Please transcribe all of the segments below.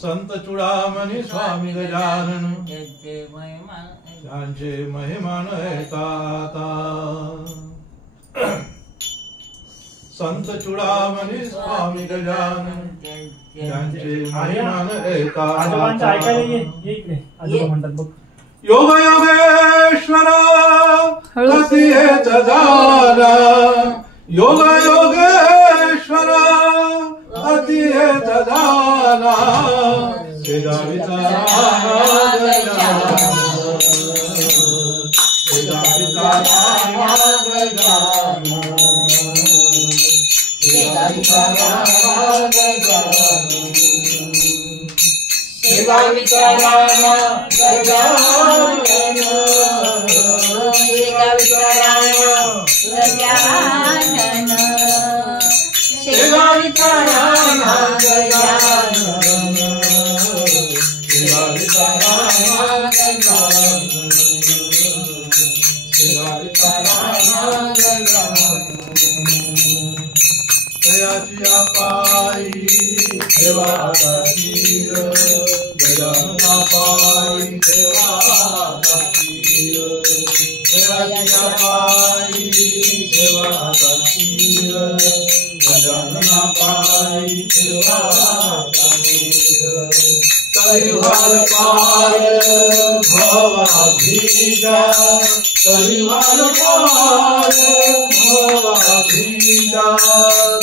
संत चूडामणी स्वामी गजानन त्यांचे महिमान ऐकाता संत चूडामणी स्वामी गजानन त्यांचे महिमान ऐकाता योग योगेश्वर कधी हेच झाला योग योगेश्वर अति हेच झाला वेदा विचारा गजानन वेदा विचारा गजानन वेदा विचारा गजानन वेदा विचारा गजानन वेदा विचारा गजानन सेवा विचारा गजानन सेवा विचारा गजानन सेवा विचारा गजानन दयाची पायी सेवा तीर गजानना पायी सेवा तीर दयाची पायी सेवा तीर गजानना पायी सेवा तीर कलिवाल पार भवाधीजा कलिवाल पार भवाधीजा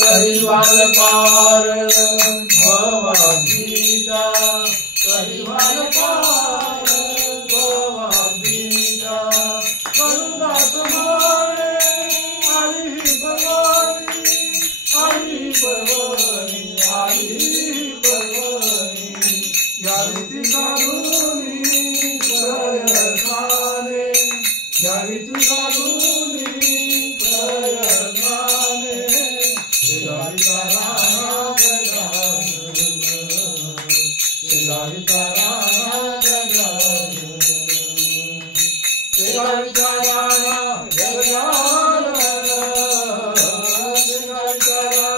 कलिवाल पार भवाधीजा कलिवाल पार भवाधीजा करुणा समारे आली भवानी आली भवानी आली भवानी याविती गारुनी प्रयत्नाने याविती गारुनी प्रयत्नाने सेवा विचारा गजानन सेवा विचारा गजानन सेवा विचारा गजानन सेवा विचारा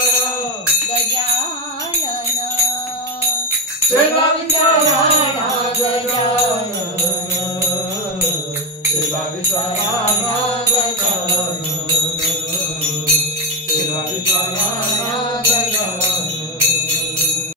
गजानन सेवा विचारा गजानन सेवा विचारा